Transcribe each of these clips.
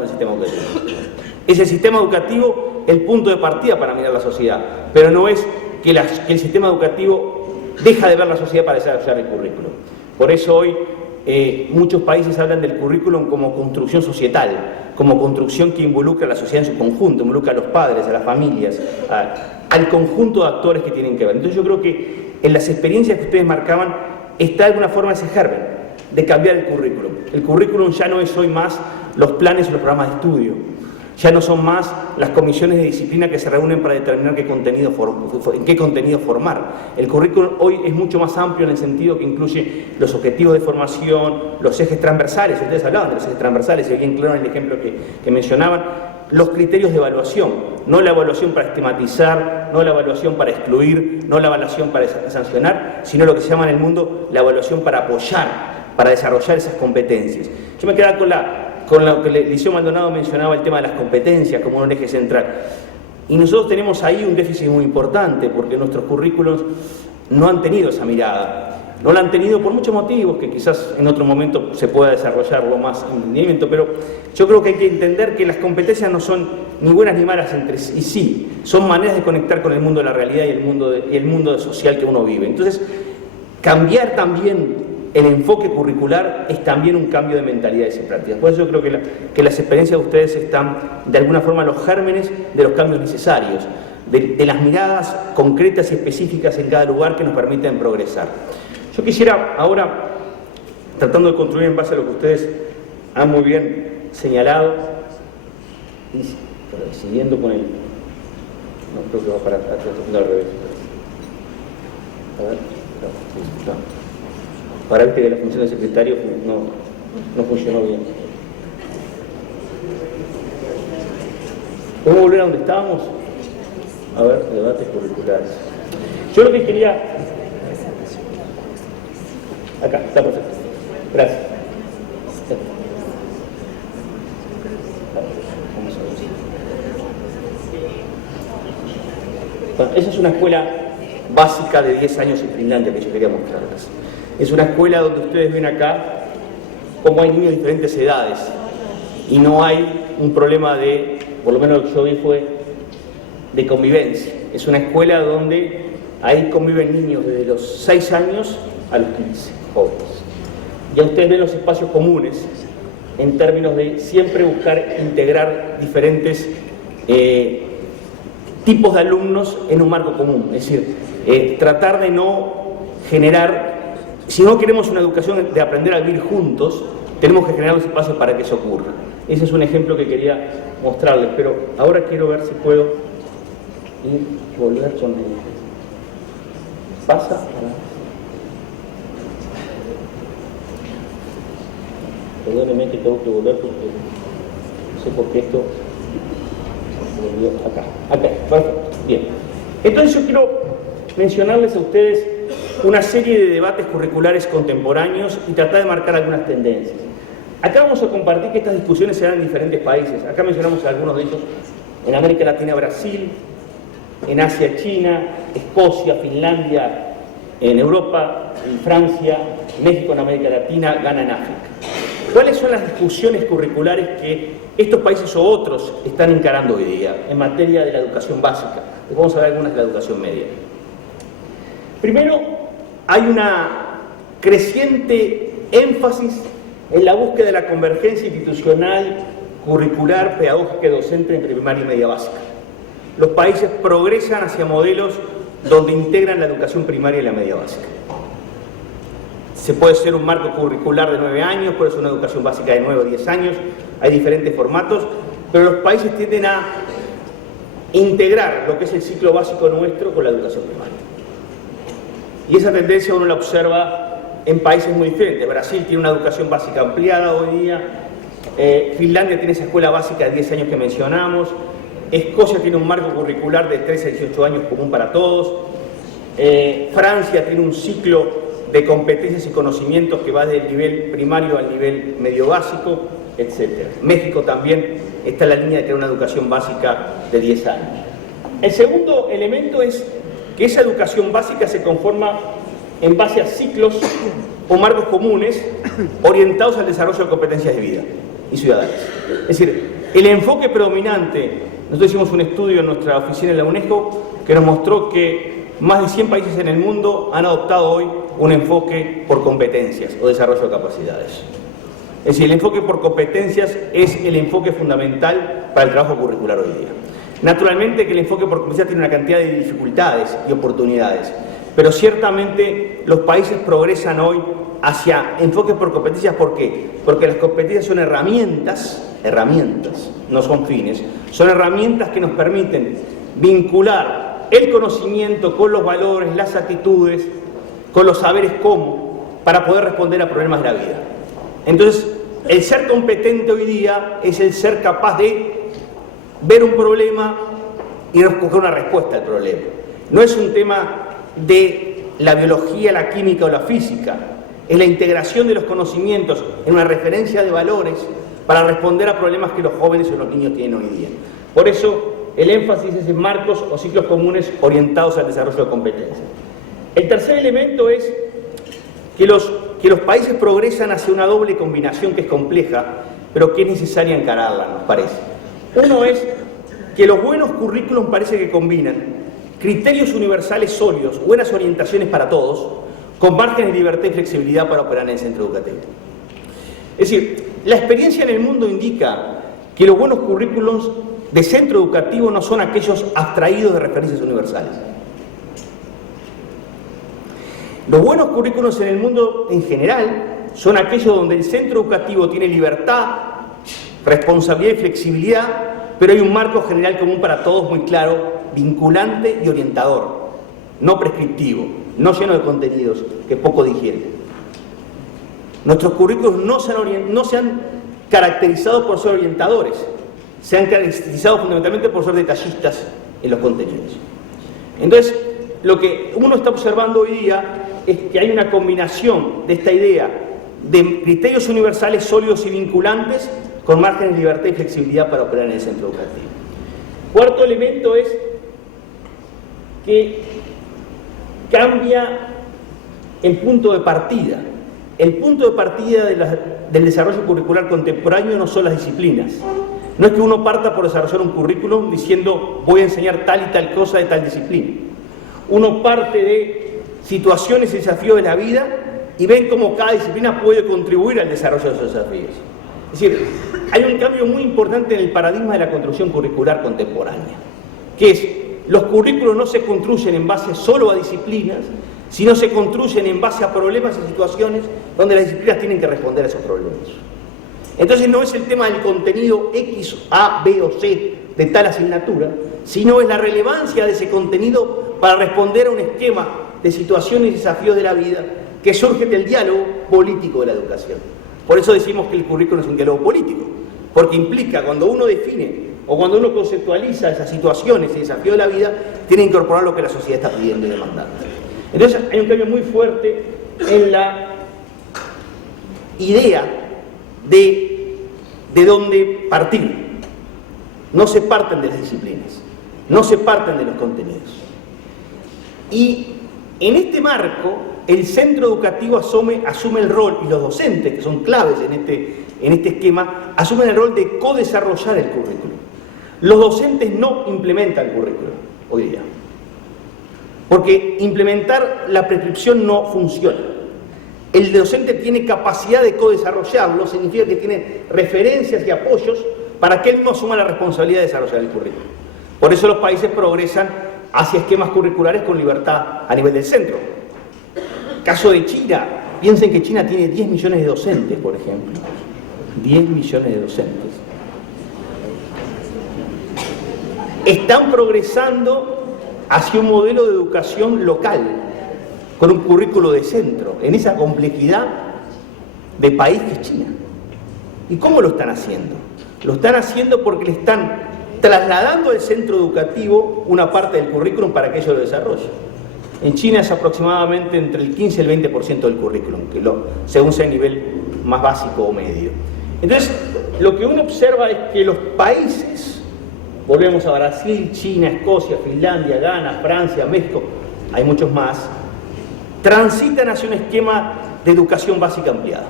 con el sistema educativo. Es el sistema educativo el punto de partida para mirar la sociedad, pero no es que el sistema educativo deja de ver la sociedad para desarrollar el currículum. Por eso hoy muchos países hablan del currículum como construcción societal, como construcción que involucra a la sociedad en su conjunto, involucra a los padres, a las familias, al conjunto de actores que tienen que ver. Entonces yo creo que en las experiencias que ustedes marcaban está de alguna forma ese germen de cambiar el currículum. El currículum ya no es hoy más los planes o los programas de estudio, ya no son más las comisiones de disciplina que se reúnen para determinar en qué contenido formar. El currículum hoy es mucho más amplio en el sentido que incluye los objetivos de formación, los ejes transversales, ustedes hablaban de los ejes transversales, y bien claro en el ejemplo que mencionaban, los criterios de evaluación, no la evaluación para estigmatizar, no la evaluación para excluir, no la evaluación para sancionar, sino lo que se llama en el mundo la evaluación para apoyar, para desarrollar esas competencias. Yo me quedaba con lo que Liceo Maldonado mencionaba, el tema de las competencias como un eje central. Y nosotros tenemos ahí un déficit muy importante porque nuestros currículos no han tenido esa mirada. No la han tenido por muchos motivos que quizás en otro momento se pueda desarrollarlo más en entendimiento, pero yo creo que hay que entender que las competencias no son ni buenas ni malas entre sí, son maneras de conectar con el mundo de la realidad y el mundo social que uno vive. Entonces, cambiar también el enfoque curricular es también un cambio de mentalidades y prácticas. Por eso yo creo que las experiencias de ustedes están de alguna forma los gérmenes de los cambios necesarios, de las miradas concretas y específicas en cada lugar que nos permiten progresar. Yo quisiera ahora, tratando de construir en base a lo que ustedes han muy bien señalado, y siguiendo con el... No, creo que va para atrás, al revés. A ver, no. Para viste que la función de secretario no funcionó bien. ¿Podemos volver a donde estábamos? A ver, debates curriculares. Yo lo que quería... Acá, está perfecto. Gracias. Bueno, esa es una escuela básica de 10 años en Finlandia que yo quería mostrarles. Es una escuela donde ustedes ven acá cómo hay niños de diferentes edades y no hay un problema de, por lo menos lo que yo vi fue, de convivencia. Es una escuela donde ahí conviven niños desde los 6 años a los 15, jóvenes. Ya ustedes ven los espacios comunes en términos de siempre buscar integrar diferentes tipos de alumnos en un marco común. Es decir, tratar de no generar... Si no queremos una educación de aprender a vivir juntos, tenemos que generar los espacios para que eso ocurra. Ese es un ejemplo que quería mostrarles, pero ahora quiero ver si puedo volver con el... ¿Pasa? Perdónenme que tengo que volver porque no sé por qué esto volvió acá. Perfecto, bien. Entonces yo quiero mencionarles a ustedes una serie de debates curriculares contemporáneos y tratar de marcar algunas tendencias. Acá vamos a compartir que estas discusiones se dan en diferentes países. Acá mencionamos algunos de ellos. En América Latina, Brasil, en Asia, China, Escocia, Finlandia, en Europa, en Francia, México en América Latina, Ghana en África. ¿Cuáles son las discusiones curriculares que estos países o otros están encarando hoy día en materia de la educación básica? Vamos a ver algunas de la educación media. Primero, hay una creciente énfasis en la búsqueda de la convergencia institucional, curricular, pedagógica y docente entre primaria y media básica. Los países progresan hacia modelos donde integran la educación primaria y la media básica. Se puede ser un marco curricular de 9 años, puede ser una educación básica de 9 o 10 años, hay diferentes formatos, pero los países tienden a integrar lo que es el ciclo básico nuestro con la educación primaria. Y esa tendencia uno la observa en países muy diferentes. Brasil tiene una educación básica ampliada hoy día, Finlandia tiene esa escuela básica de 10 años que mencionamos, Escocia tiene un marco curricular de 13 a 18 años común para todos, Francia tiene un ciclo de competencias y conocimientos que va desde el nivel primario al nivel medio básico, etc. México también está en la línea de crear una educación básica de 10 años. El segundo elemento es que esa educación básica se conforma en base a ciclos o marcos comunes orientados al desarrollo de competencias de vida. y ciudadanas. Es decir, el enfoque predominante, nosotros hicimos un estudio en nuestra oficina en la UNESCO que nos mostró que más de 100 países en el mundo han adoptado hoy un enfoque por competencias o desarrollo de capacidades. Es decir, el enfoque por competencias es el enfoque fundamental para el trabajo curricular hoy día. Naturalmente que el enfoque por competencias tiene una cantidad de dificultades y oportunidades, pero ciertamente los países progresan hoy hacia enfoques por competencias. ¿Por qué? Porque las competencias son herramientas, no son fines, son herramientas que nos permiten vincular el conocimiento con los valores, las actitudes, con los saberes cómo, para poder responder a problemas de la vida. Entonces, el ser competente hoy día es el ser capaz de ver un problema y buscar una respuesta al problema. No es un tema de la biología, la química o la física, es la integración de los conocimientos en una referencia de valores para responder a problemas que los jóvenes o los niños tienen hoy día. Por eso, el énfasis es en marcos o ciclos comunes orientados al desarrollo de competencias. El tercer elemento es que los países progresan hacia una doble combinación que es compleja, pero que es necesaria encararla, nos parece. Uno es que los buenos currículos parece que combinan criterios universales sólidos, buenas orientaciones para todos, con márgenes de libertad y flexibilidad para operar en el centro educativo. Es decir, la experiencia en el mundo indica que los buenos currículos de centro educativo no son aquellos abstraídos de referencias universales. Los buenos currículos en el mundo en general son aquellos donde el centro educativo tiene libertad, responsabilidad y flexibilidad, pero hay un marco general común para todos muy claro, vinculante y orientador, no prescriptivo, no lleno de contenidos que poco digieren. Nuestros currículos no se han caracterizado por ser orientadores, se han caracterizado fundamentalmente por ser detallistas en los contenidos. Entonces, lo que uno está observando hoy día es que hay una combinación de esta idea de criterios universales sólidos y vinculantes con márgenes de libertad y flexibilidad para operar en el centro educativo. Cuarto elemento es que cambia el punto de partida. El punto de partida del desarrollo curricular contemporáneo no son las disciplinas. No es que uno parta por desarrollar un currículum diciendo voy a enseñar tal y tal cosa de tal disciplina. Uno parte de situaciones y desafíos de la vida y ven cómo cada disciplina puede contribuir al desarrollo de esos desafíos. Es decir, hay un cambio muy importante en el paradigma de la construcción curricular contemporánea, que es, los currículos no se construyen en base solo a disciplinas, sino se construyen en base a problemas y situaciones donde las disciplinas tienen que responder a esos problemas. Entonces no es el tema del contenido X, A, B o C de tal asignatura, sino es la relevancia de ese contenido para responder a un esquema de situaciones y desafíos de la vida que surge del diálogo político de la educación. Por eso decimos que el currículo es un diálogo político, porque implica, cuando uno define o cuando uno conceptualiza esas situaciones y desafíos de la vida, tiene que incorporar lo que la sociedad está pidiendo y demandando. Entonces hay un cambio muy fuerte en la idea de dónde partir. No se parten de las disciplinas, no se parten de los contenidos. Y en este marco, el centro educativo asume el rol, y los docentes, que son claves en este esquema, asumen el rol de co-desarrollar el currículo. Los docentes no implementan currículo hoy día, porque implementar la prescripción no funciona. El docente tiene capacidad de co-desarrollarlo, significa que tiene referencias y apoyos para que él no asuma la responsabilidad de desarrollar el currículo. Por eso los países progresan hacia esquemas curriculares con libertad a nivel del centro. Caso de China, piensen que China tiene 10 millones de docentes, por ejemplo. 10 millones de docentes. Están progresando hacia un modelo de educación local, con un currículo de centro, en esa complejidad de país que es China. ¿Y cómo lo están haciendo? Lo están haciendo porque le están trasladando al centro educativo una parte del currículum para que ellos lo desarrollen. En China es aproximadamente entre el 15 y el 20% del currículum, según sea el nivel más básico o medio. Entonces, lo que uno observa es que los países, volvemos a Brasil, China, Escocia, Finlandia, Ghana, Francia, México, hay muchos más, transitan hacia un esquema de educación básica ampliada,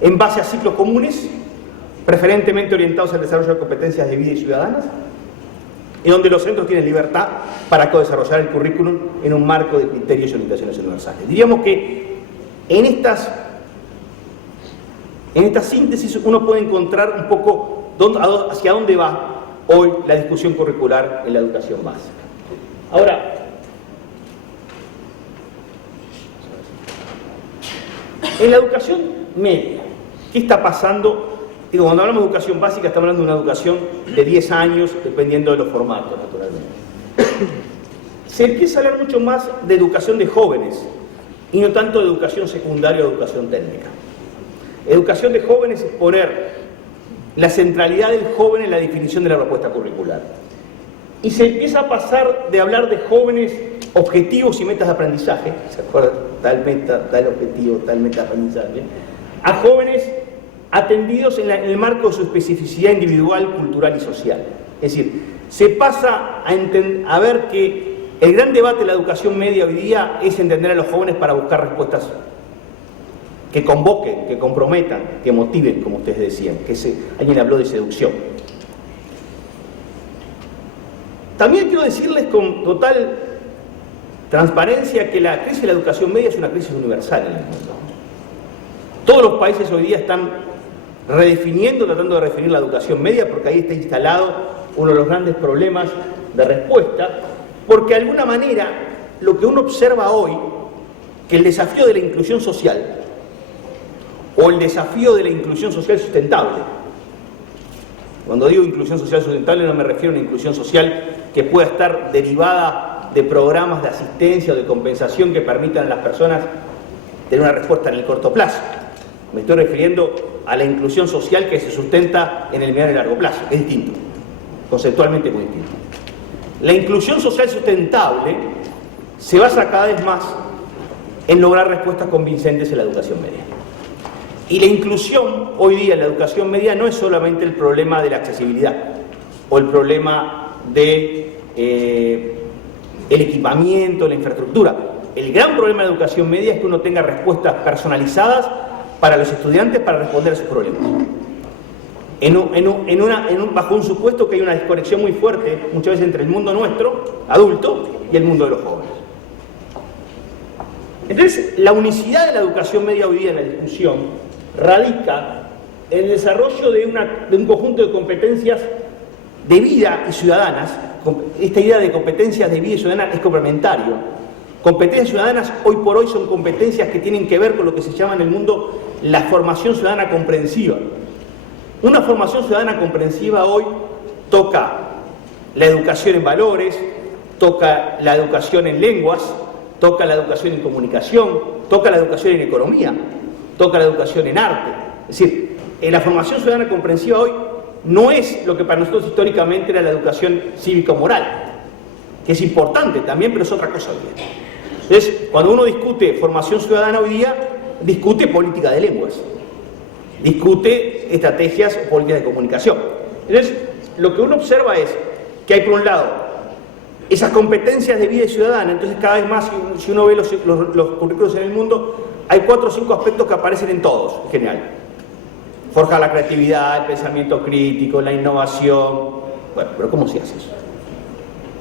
en base a ciclos comunes, preferentemente orientados al desarrollo de competencias de vida y ciudadanas, y donde los centros tienen libertad para co-desarrollar el currículum en un marco de criterios y orientaciones universales. Diríamos que en esta síntesis uno puede encontrar un poco hacia dónde va hoy la discusión curricular en la educación básica. Ahora, en la educación media, ¿qué está pasando? Digo, cuando hablamos de educación básica estamos hablando de una educación de 10 años, dependiendo de los formatos, naturalmente. Se empieza a hablar mucho más de educación de jóvenes y no tanto de educación secundaria o educación técnica. Educación de jóvenes es poner la centralidad del joven en la definición de la propuesta curricular. Y se empieza a pasar de hablar de jóvenes objetivos y metas de aprendizaje, ¿se acuerdan? Tal meta, tal objetivo, tal meta de aprendizaje, a jóvenes atendidos en el marco de su especificidad individual, cultural y social. Es decir, se pasa a ver que el gran debate de la educación media hoy día es entender a los jóvenes para buscar respuestas que convoquen, que comprometan, que motiven, como ustedes decían, alguien habló de seducción. También quiero decirles con total transparencia que la crisis de la educación media es una crisis universal en el mundo. Todos los países hoy día están tratando de redefinir la educación media, porque ahí está instalado uno de los grandes problemas de respuesta, porque de alguna manera lo que uno observa hoy, que el desafío de la inclusión social, o el desafío de la inclusión social sustentable, cuando digo inclusión social sustentable no me refiero a una inclusión social que pueda estar derivada de programas de asistencia o de compensación que permitan a las personas tener una respuesta en el corto plazo. Me estoy refiriendo a la inclusión social que se sustenta en el mediano y largo plazo, es distinto, conceptualmente muy distinto. La inclusión social sustentable se basa cada vez más en lograr respuestas convincentes en la educación media. Y la inclusión hoy día en la educación media no es solamente el problema de la accesibilidad o el problema de el equipamiento, la infraestructura. El gran problema de la educación media es que uno tenga respuestas personalizadas para los estudiantes para responder a sus problemas. Bajo un supuesto que hay una desconexión muy fuerte muchas veces entre el mundo nuestro, adulto, y el mundo de los jóvenes. Entonces, la unicidad de la educación media hoy día en la discusión radica en el desarrollo de un conjunto de competencias de vida y ciudadanas. Esta idea de competencias de vida y ciudadanas es complementario. Competencias ciudadanas hoy por hoy son competencias que tienen que ver con lo que se llama en el mundo la formación ciudadana comprensiva. Una formación ciudadana comprensiva hoy toca la educación en valores, toca la educación en lenguas, toca la educación en comunicación, toca la educación en economía, toca la educación en arte. Es decir, la formación ciudadana comprensiva hoy no es lo que para nosotros históricamente era la educación cívico-moral, que es importante también, pero es otra cosa hoy día. Entonces, cuando uno discute formación ciudadana hoy día, discute política de lenguas, discute estrategias o políticas de comunicación. Entonces, lo que uno observa es que hay, por un lado, esas competencias de vida y ciudadana. Entonces, cada vez más, si uno ve los currículos en el mundo, hay 4 o 5 aspectos que aparecen en todos, en general. Forjar la creatividad, el pensamiento crítico, la innovación. Bueno, pero ¿cómo se hace eso?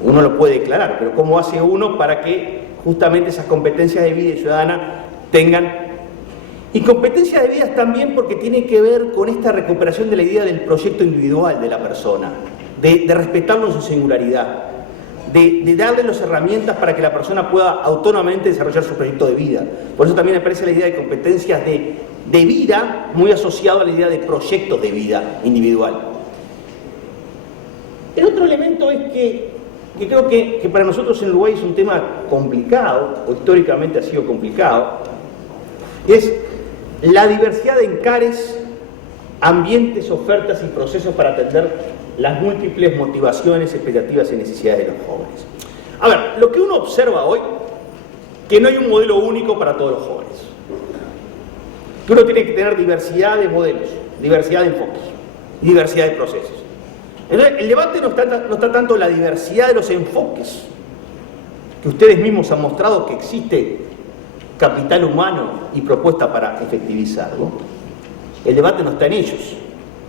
Uno lo puede declarar, pero ¿cómo hace uno para que justamente esas competencias de vida y ciudadana tengan? Y competencias de vida también porque tiene que ver con esta recuperación de la idea del proyecto individual de la persona, de respetarlo en su singularidad, de darle las herramientas para que la persona pueda autónomamente desarrollar su proyecto de vida. Por eso también me parece la idea de competencias de vida muy asociado a la idea de proyectos de vida individual. El otro elemento es que creo que para nosotros en Uruguay es un tema complicado, o históricamente ha sido complicado, es la diversidad de encares, ambientes, ofertas y procesos para atender las múltiples motivaciones, expectativas y necesidades de los jóvenes. A ver, lo que uno observa hoy, que no hay un modelo único para todos los jóvenes. Que uno tiene que tener diversidad de modelos, diversidad de enfoques, diversidad de procesos. Entonces, el debate no está tanto en la diversidad de los enfoques, que ustedes mismos han mostrado que existe capital humano y propuesta para efectivizarlo. El debate no está en ellos.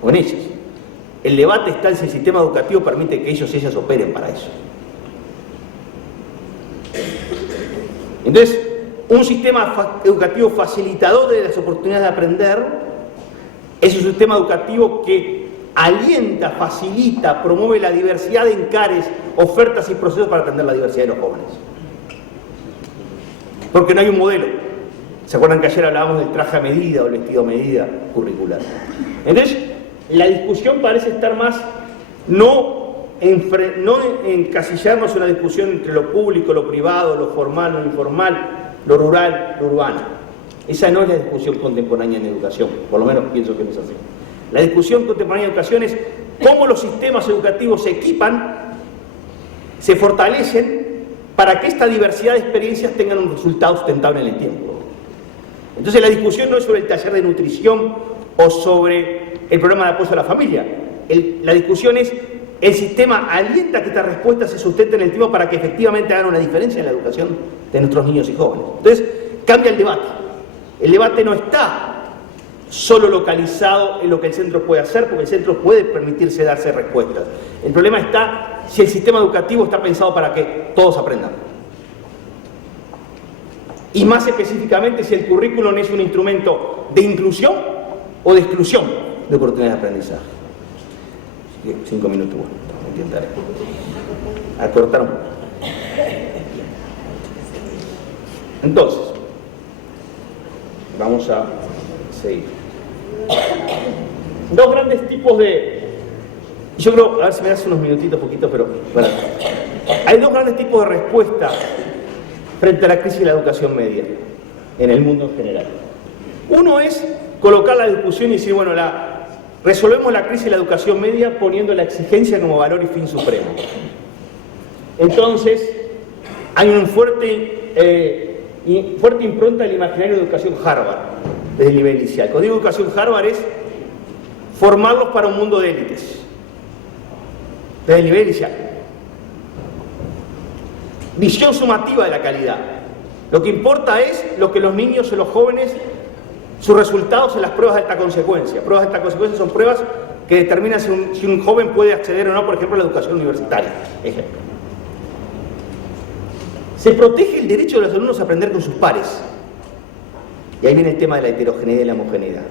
o en ellas. El debate está en si el sistema educativo permite que ellos y ellas operen para eso. Entonces, un sistema educativo facilitador de las oportunidades de aprender es un sistema educativo que alienta, facilita, promueve la diversidad de encares, ofertas y procesos para atender la diversidad de los jóvenes. Porque no hay un modelo. ¿Se acuerdan que ayer hablábamos del traje a medida o el vestido a medida curricular? Entonces, la discusión parece estar más, no encasillarnos en una discusión entre lo público, lo privado, lo formal, lo informal, lo rural, lo urbano. Esa no es la discusión contemporánea en educación, por lo menos pienso que no es así. La discusión contemporánea en educación es cómo los sistemas educativos se equipan, se fortalecen para que esta diversidad de experiencias tengan un resultado sustentable en el tiempo. Entonces la discusión no es sobre el taller de nutrición o sobre el programa de apoyo a la familia. La discusión es, el sistema alienta que estas respuestas se sustenten en el tiempo para que efectivamente hagan una diferencia en la educación de nuestros niños y jóvenes. Entonces cambia el debate. El debate no está solo localizado en lo que el centro puede hacer, porque el centro puede permitirse darse respuestas. El problema está si el sistema educativo está pensado para que todos aprendan. Y más específicamente si el currículum es un instrumento de inclusión o de exclusión de oportunidades de aprendizaje. 5 minutos, bueno, intentaré acortar un poco. Entonces, vamos a seguir. Dos grandes tipos de... Yo creo, a ver si me das unos minutitos, poquitos, pero... Bueno, hay dos grandes tipos de respuesta frente a la crisis de la educación media en el mundo en general. Uno es colocar la discusión y decir, bueno, resolvemos la crisis de la educación media poniendo la exigencia como valor y fin supremo. Entonces, hay una fuerte impronta del imaginario de educación Harvard desde el nivel inicial. Cuando digo educación Harvard es formarlos para un mundo de élites desde el nivel inicial. Visión sumativa de la calidad. Lo que importa es lo que los niños o los jóvenes, sus resultados en las pruebas de alta consecuencia. Pruebas de alta consecuencia son pruebas que determinan si un joven puede acceder o no, por ejemplo, a la educación universitaria. Ejemplo. Se protege el derecho de los alumnos a aprender con sus pares. Y ahí viene el tema de la heterogeneidad y la homogeneidad.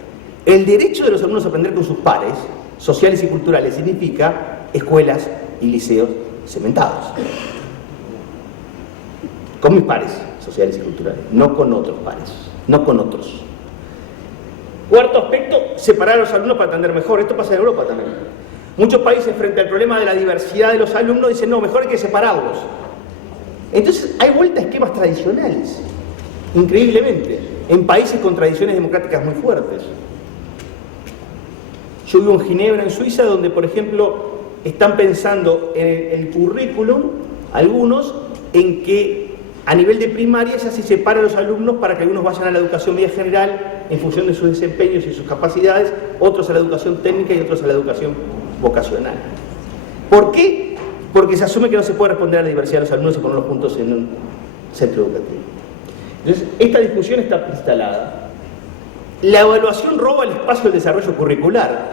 El derecho de los alumnos a aprender con sus pares, sociales y culturales, significa escuelas y liceos cementados. Con mis pares sociales y culturales, no con otros pares, no con otros. Cuarto aspecto, separar a los alumnos para atender mejor. Esto pasa en Europa también. Muchos países, frente al problema de la diversidad de los alumnos, dicen, no, mejor hay que separarlos. Entonces, hay vuelta a esquemas tradicionales, increíblemente, en países con tradiciones democráticas muy fuertes. Yo vivo en Ginebra, en Suiza, donde, por ejemplo, están pensando en el currículum, algunos, en que a nivel de primaria ya se separa a los alumnos para que algunos vayan a la educación media general en función de sus desempeños y sus capacidades, otros a la educación técnica y otros a la educación vocacional. ¿Por qué? Porque se asume que no se puede responder a la diversidad de los alumnos y ponerlos juntos en un centro educativo. Entonces, esta discusión está instalada. La evaluación roba el espacio del desarrollo curricular,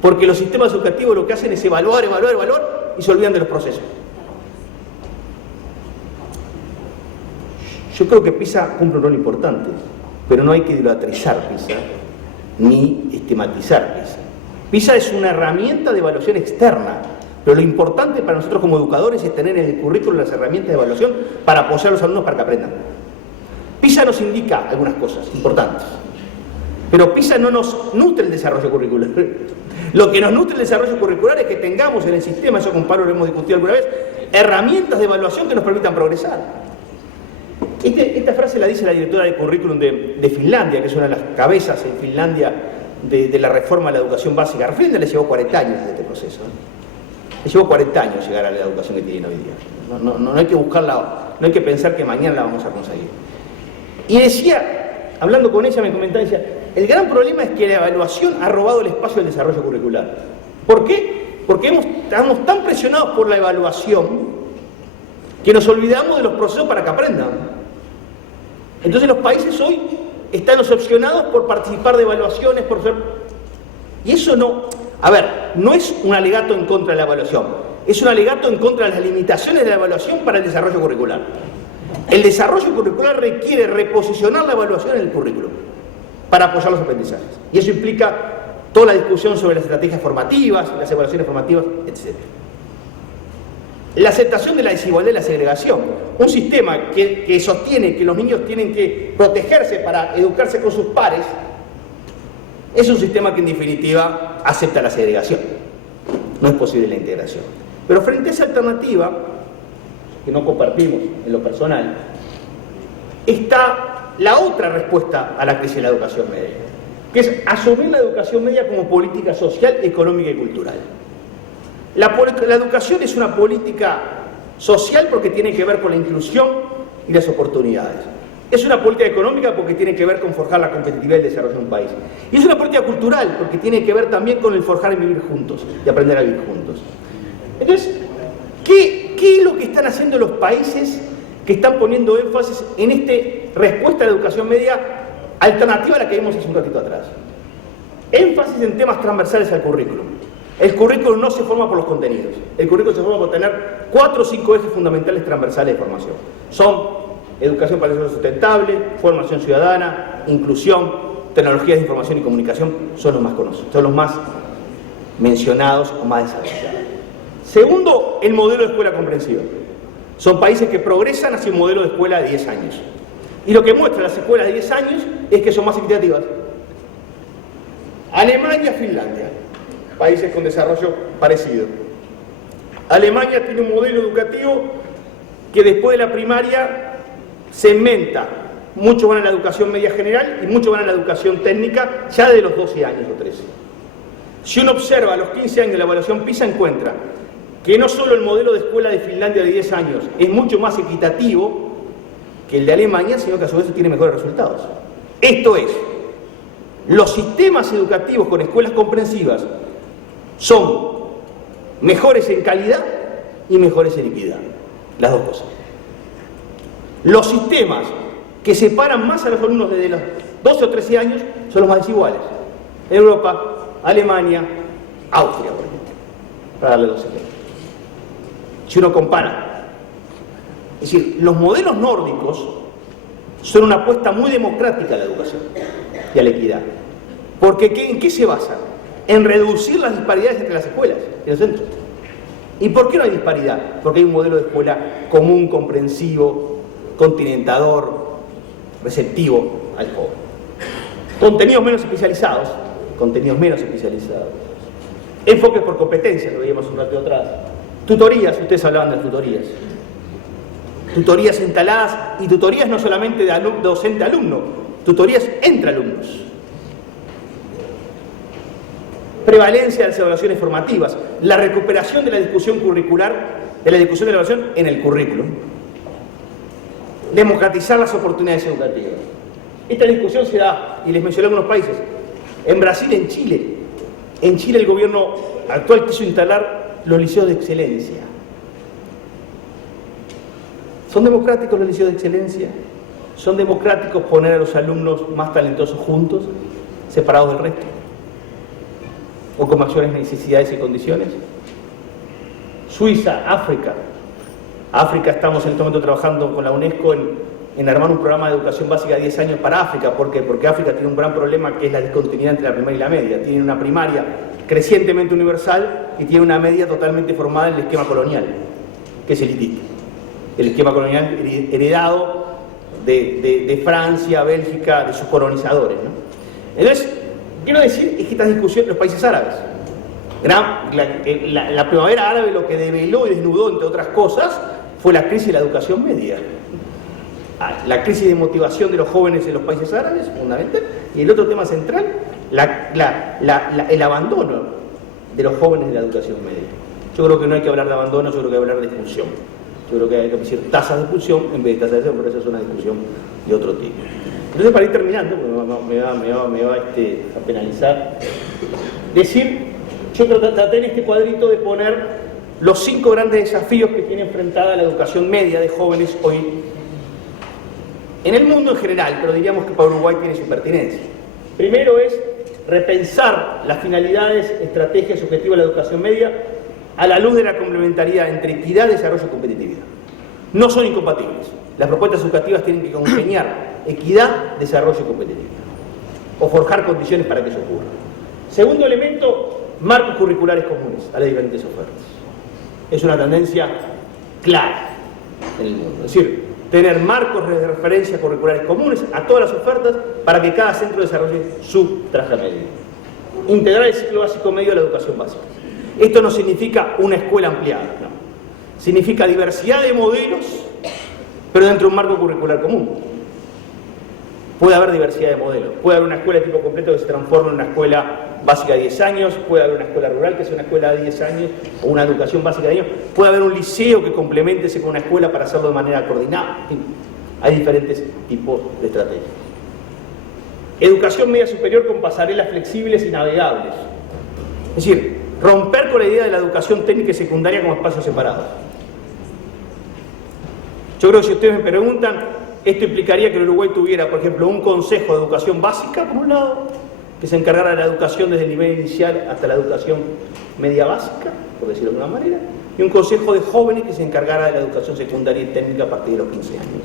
porque los sistemas educativos lo que hacen es evaluar y se olvidan de los procesos. Yo creo que PISA cumple un rol importante, pero no hay que idolatrizar PISA ni estigmatizar PISA. PISA es una herramienta de evaluación externa, pero lo importante para nosotros como educadores es tener en el currículo las herramientas de evaluación para apoyar a los alumnos para que aprendan. PISA nos indica algunas cosas importantes, pero PISA no nos nutre el desarrollo curricular. Lo que nos nutre el desarrollo curricular es que tengamos en el sistema, eso con Pablo lo hemos discutido alguna vez, herramientas de evaluación que nos permitan progresar. Esta frase la dice la directora de currículum de Finlandia, que es una de las cabezas en Finlandia de la reforma de la educación básica. A Finlandia le llevó 40 años desde este proceso. Le llevó 40 años llegar a la educación que tienen hoy día. No hay que buscarla, no hay que pensar que mañana la vamos a conseguir. Y decía, hablando con ella, me comentaba, decía, el gran problema es que la evaluación ha robado el espacio del desarrollo curricular. ¿Por qué? Porque estamos tan presionados por la evaluación que nos olvidamos de los procesos para que aprendan. Entonces los países hoy están obsesionados por participar de evaluaciones, y eso no A ver, no es un alegato en contra de la evaluación, es un alegato en contra de las limitaciones de la evaluación para el desarrollo curricular. El desarrollo curricular requiere reposicionar la evaluación en el currículum para apoyar los aprendizajes. Y eso implica toda la discusión sobre las estrategias formativas, las evaluaciones formativas, etc. La aceptación de la desigualdad y la segregación. Un sistema que sostiene que los niños tienen que protegerse para educarse con sus pares, es un sistema que en definitiva acepta la segregación. No es posible la integración. Pero frente a esa alternativa, que no compartimos en lo personal, está la otra respuesta a la crisis de la educación media, que es asumir la educación media como política social, económica y cultural. La educación es una política social porque tiene que ver con la inclusión y las oportunidades. Es una política económica porque tiene que ver con forjar la competitividad y el desarrollo de un país. Y es una política cultural porque tiene que ver también con el forjar y vivir juntos, y aprender a vivir juntos. Entonces, ¿qué es lo que están haciendo los países que están poniendo énfasis en esta respuesta a la educación media alternativa a la que vimos hace un ratito atrás? Énfasis en temas transversales al currículum. El currículum no se forma por los contenidos. El currículum se forma por tener 4 o 5 ejes fundamentales transversales de formación. Son educación para el desarrollo sustentable, formación ciudadana, inclusión, tecnologías de información y comunicación, son los más conocidos, son los más mencionados o más desarrollados. Segundo, el modelo de escuela comprensiva. Son países que progresan hacia un modelo de escuela de 10 años. Y lo que muestran las escuelas de 10 años es que son más equitativas. Alemania, Finlandia, países con desarrollo parecido. Alemania tiene un modelo educativo que después de la primaria segmenta. Muchos van a la educación media general y muchos van a la educación técnica ya de los 12 años o 13. Si uno observa a los 15 años de la evaluación PISA, encuentra que no solo el modelo de escuela de Finlandia de 10 años es mucho más equitativo que el de Alemania, sino que a su vez tiene mejores resultados. Esto es, los sistemas educativos con escuelas comprensivas son mejores en calidad y mejores en equidad. Las dos cosas. Los sistemas que separan más a los alumnos desde los 12 o 13 años son los más desiguales. Europa, Alemania, Austria, por ejemplo, para darle 2 ejemplos. Si uno compara, es decir, los modelos nórdicos son una apuesta muy democrática a la educación y a la equidad. Porque ¿en qué se basan? En reducir las disparidades entre las escuelas y los centros. ¿Y por qué no hay disparidad? Porque hay un modelo de escuela común, comprensivo, continentador, receptivo al joven. Contenidos menos especializados. Enfoques por competencias, lo veíamos un rato atrás. Tutorías, ustedes hablaban de las tutorías. Tutorías instaladas, y tutorías no solamente de docente-alumno, tutorías entre alumnos. Prevalencia de las evaluaciones formativas, la recuperación de la discusión curricular, de la discusión de la evaluación en el currículum. Democratizar las oportunidades educativas. Esta discusión se da, y les mencioné algunos países, en Brasil, en Chile. En Chile el gobierno actual quiso instalar los liceos de excelencia. ¿Son democráticos los liceos de excelencia? ¿Son democráticos poner a los alumnos más talentosos juntos, separados del resto? ¿O con mayores necesidades y condiciones? Suiza, África. África, estamos en este momento trabajando con la UNESCO en armar un programa de educación básica de 10 años para África. ¿Por qué? Porque África tiene un gran problema que es la discontinuidad entre la primaria y la media. Tiene una primaria crecientemente universal y tiene una media totalmente formada en el esquema colonial, que es elitista. El esquema colonial heredado de Francia, Bélgica, de sus colonizadores, ¿no? Entonces, quiero decir es que estas discusiones, los países árabes, la primavera árabe lo que develó y desnudó, entre otras cosas, fue la crisis de la educación media. La crisis de motivación de los jóvenes en los países árabes, fundamental, y el otro tema central, el abandono de los jóvenes de la educación media. Yo creo que no hay que hablar de abandono, yo creo que hay que hablar de expulsión. Yo creo que hay que decir tasas de expulsión en vez de tasas de expulsión, pero esa es una discusión de otro tipo. Entonces, para ir terminando, porque me va a penalizar, yo traté en este cuadrito de poner los 5 grandes desafíos que tiene enfrentada la educación media de jóvenes hoy en el mundo en general, pero diríamos que para Uruguay tiene su pertinencia. Primero es repensar las finalidades, estrategias y objetivos de la educación media a la luz de la complementariedad entre equidad, desarrollo y competitividad. No son incompatibles. Las propuestas educativas tienen que congeniar equidad, desarrollo y competitividad, o forjar condiciones para que eso ocurra. Segundo elemento, marcos curriculares comunes a las diferentes ofertas. Es una tendencia clara en el mundo. Es decir, tener marcos de referencia curriculares comunes a todas las ofertas para que cada centro desarrolle su traje medio. Integrar el ciclo básico medio a la educación básica. Esto no significa una escuela ampliada, no. Significa diversidad de modelos, pero dentro de un marco curricular común. Puede haber diversidad de modelos. Puede haber una escuela de tipo completo que se transforme en una escuela básica de 10 años, puede haber una escuela rural que sea una escuela de 10 años o una educación básica de años, puede haber un liceo que complemente con una escuela para hacerlo de manera coordinada. Hay diferentes tipos de estrategias. Educación media superior con pasarelas flexibles y navegables. Es decir, romper con la idea de la educación técnica y secundaria como espacios separados. Yo creo que si ustedes me preguntan, esto implicaría que el Uruguay tuviera, por ejemplo, un consejo de educación básica, por un lado, que se encargara de la educación desde el nivel inicial hasta la educación media básica, por decirlo de alguna manera, y un consejo de jóvenes que se encargara de la educación secundaria y técnica a partir de los 15 años.